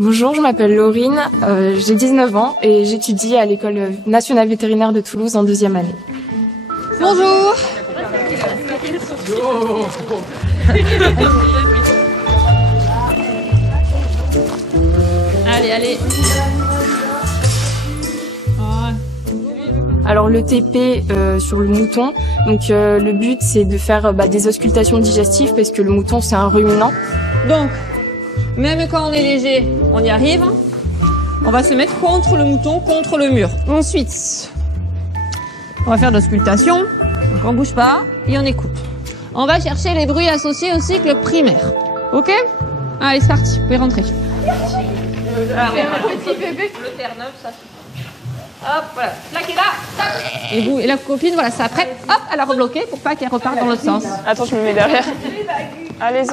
Bonjour, je m'appelle Laurine, j'ai 19 ans et j'étudie à l'École nationale vétérinaire de Toulouse en 2e année. Bonjour. Allez. Alors le TP sur le mouton, donc le but c'est de faire des auscultations digestives parce que le mouton c'est un ruminant. Donc, même quand on est léger, on y arrive. On va se mettre contre le mouton, contre le mur. Ensuite, on va faire de l'auscultation. Donc on bouge pas et on écoute. On va chercher les bruits associés au cycle primaire. Ok? Allez, c'est parti. Vous pouvez rentrer. Alors, petit bébé. Le Terre-Neuve, ça suffit. Hop, voilà. Plaquez là. Et vous et la copine, voilà, ça prête. Hop, elle a rebloqué pour pas qu'elle reparte dans l'autre sens. Attends, je me mets derrière. Allez-y.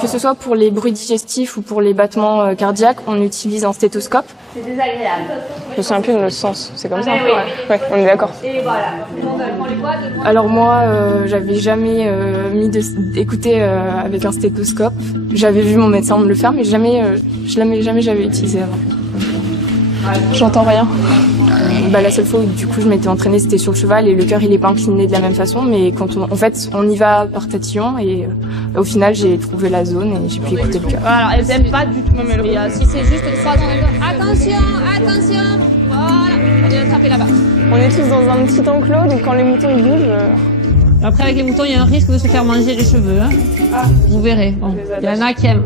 Que ce soit pour les bruits digestifs ou pour les battements cardiaques, on utilise un stéthoscope. C'est désagréable. Je me souviens plus de notre sens, c'est comme ça. Oui. Ouais, on est d'accord. Et voilà. Donc, elle prend les doigts devant. Alors moi, j'avais jamais écouté avec un stéthoscope. J'avais vu mon médecin me le faire, mais jamais j'avais utilisé avant. J'entends rien. La seule fois où du coup je m'étais entraînée, c'était sur le cheval et le cœur il est pas incliné de la même façon, mais quand on y va par tatillon et au final j'ai trouvé la zone et j'ai pu écouter le cœur. Voilà, elle n'aime pas du tout même le bruit. Si c'est juste 3 secondes, attention. Voilà, allez attraper là-bas. On est tous dans un petit enclos, donc quand les moutons ils bougent... Après avec les moutons, il y a un risque de se faire manger les cheveux. Hein. Vous verrez. Bon, il y en a qui aiment.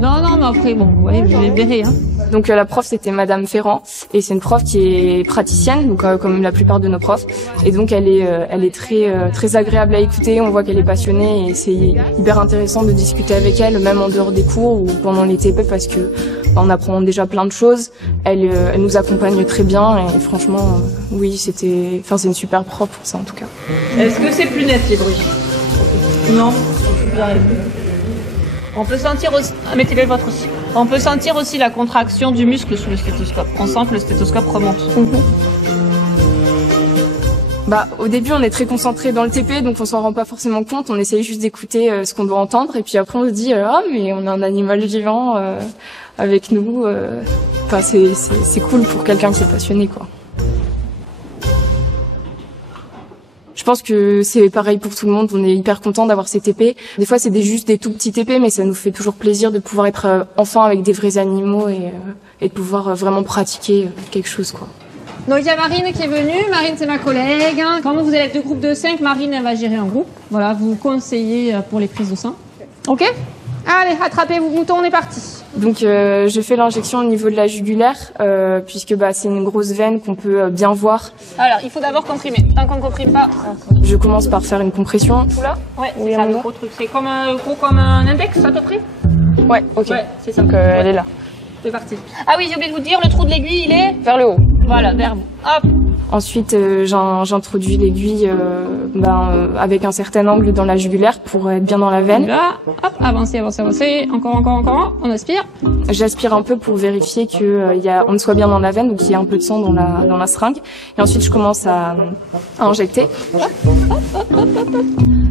Non, mais après bon, vous voyez, vous les verrez. Hein. Donc la prof c'était Madame Ferrand et c'est une prof qui est praticienne, donc comme la plupart de nos profs, et donc elle est très agréable à écouter. On voit qu'elle est passionnée et c'est hyper intéressant de discuter avec elle, même en dehors des cours ou pendant les TP, parce que on apprend déjà plein de choses. Elle nous accompagne très bien et franchement oui c'est une super prof pour ça en tout cas. Est-ce que c'est plus net les bruits? Non. On peut sentir aussi. Mettez-le le vôtre aussi. On peut sentir aussi la contraction du muscle sous le stéthoscope. On sent que le stéthoscope remonte. Au début, on est très concentré dans le TP, donc on s'en rend pas forcément compte. On essaye juste d'écouter ce qu'on doit entendre, et puis après on se dit mais on a un animal vivant avec nous. C'est cool pour quelqu'un qui est passionné, quoi. Je pense que c'est pareil pour tout le monde. On est hyper content d'avoir ces TP. Des fois, c'est juste des tout petits TP, mais ça nous fait toujours plaisir de pouvoir être enfin avec des vrais animaux et de pouvoir vraiment pratiquer quelque chose, quoi. Donc il y a Marine qui est venue. Marine, c'est ma collègue. Quand vous allez être deux groupes de 5, Marine, elle va gérer un groupe. Voilà, vous conseillez pour les prises de sang. Ok? Allez, attrapez vos moutons, on est parti. Donc je fais l'injection au niveau de la jugulaire, puisque c'est une grosse veine qu'on peut bien voir. Alors, il faut d'abord comprimer. Tant qu'on ne comprime pas... Je commence par faire une compression. Tout là? Ouais, c'est ça, le gros truc. C'est gros comme un index, à peu près? Ouais, ok. Ouais, c'est ça. Donc elle est là. C'est parti. Ah oui, j'ai oublié de vous dire, le trou de l'aiguille, il est... Vers le haut. Voilà, vers vous. Hop. Ensuite, j'introduis l'aiguille avec un certain angle dans la jugulaire pour être bien dans la veine. Là, hop, avancez. Encore. On aspire. J'aspire un peu pour vérifier on soit bien dans la veine, donc qu'il y a un peu de sang dans la seringue. Et ensuite, je commence à injecter.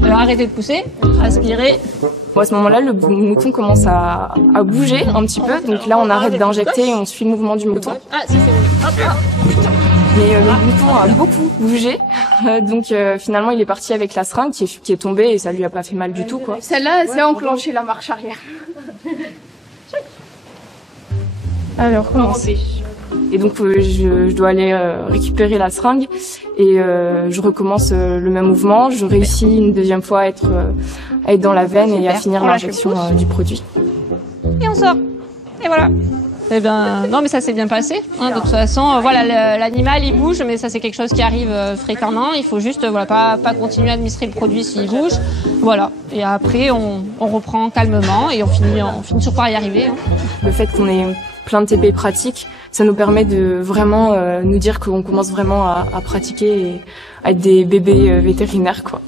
Alors, arrêtez de pousser. Aspirez. À ce moment-là, le mouton commence à bouger un petit peu. Donc là, on arrête d'injecter et on suit le mouvement du mouton. Ah, si, c'est bon. Hop. Mais le mouton a beaucoup bougé, donc finalement il est parti avec la seringue qui est tombée et ça lui a pas fait mal du tout, quoi. Celle-là, c'est enclenché la marche arrière. Allez, on recommence. Et donc je dois aller récupérer la seringue et je recommence le même mouvement. Je réussis une deuxième fois à être dans la veine et à finir l'injection du produit. Et on sort. Et voilà. Eh bien, non, mais ça s'est bien passé. Hein, de toute façon, voilà, l'animal il bouge, mais ça c'est quelque chose qui arrive fréquemment. Il faut juste, pas continuer à administrer le produit s'il bouge. Voilà. Et après, on reprend calmement et on finit sur par y arriver. Hein. Le fait qu'on ait plein de TP pratiques, ça nous permet de vraiment nous dire qu'on commence vraiment à pratiquer et à être des bébés vétérinaires, quoi.